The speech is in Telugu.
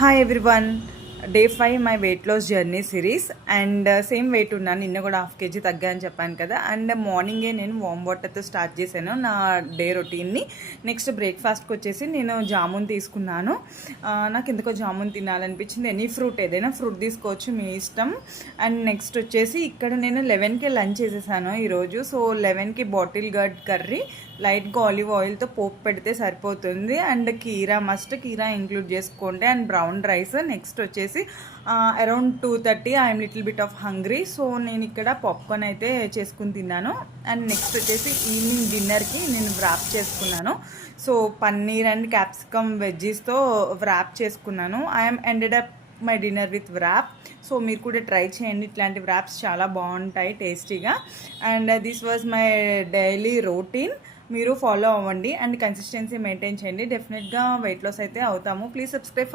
Hi everyone. Day 5 my weight loss journey series. And same weight ఉన్నాను, నిన్న కూడా హాఫ్ కేజీ తగ్గా అని చెప్పాను కదా. అండ్ మార్నింగే నేను వామ్ వాటర్తో స్టార్ట్ చేశాను నా డే రొటీన్ని. నెక్స్ట్ బ్రేక్ఫాస్ట్కి వచ్చేసి నేను జామున్ తీసుకున్నాను. నాకు ఎందుకో జామున్ తినాలనిపించింది. ఎనీ ఫ్రూట్, ఏదైనా ఫ్రూట్ తీసుకోవచ్చు, మీ ఇష్టం. అండ్ నెక్స్ట్ వచ్చేసి ఇక్కడ నేను 11కి లంచ్ చేసేసాను ఈరోజు. సో 11కి బాటిల్ గర్డ్ కర్రీ, లైట్గా ఆలివ్ ఆయిల్తో పోపు పెడితే సరిపోతుంది. అండ్ కీరా ఇంక్లూడ్ చేసుకోండి. And brown rice. నెక్స్ట్ వచ్చేసి around 2:30 I'm little bit of hungry. So నేను ఇక్కడ పాప్కార్న్ అయితే చేసుకుని తిన్నాను. అండ్ నెక్స్ట్ వచ్చేసి ఈవినింగ్ డిన్నర్కి నేను వ్రాప్ చేసుకున్నాను. సో పన్నీర్ అండ్ క్యాప్సికమ్ వెజ్జీస్తో వ్రాప్ చేసుకున్నాను. I'm ended up my dinner with wrap. So మీరు కూడా ట్రై చేయండి, ఇట్లాంటి వ్రాప్స్ చాలా బాగుంటాయి టేస్టీగా. And this was my daily routine. మీరు ఫాలో అవ్వండి అండ్ కన్సిస్టెన్సీ మెయింటైన్ చేయండి. డెఫినెట్గా వెయిట్ లాస్ అయితే అవుతాము. Please subscribe.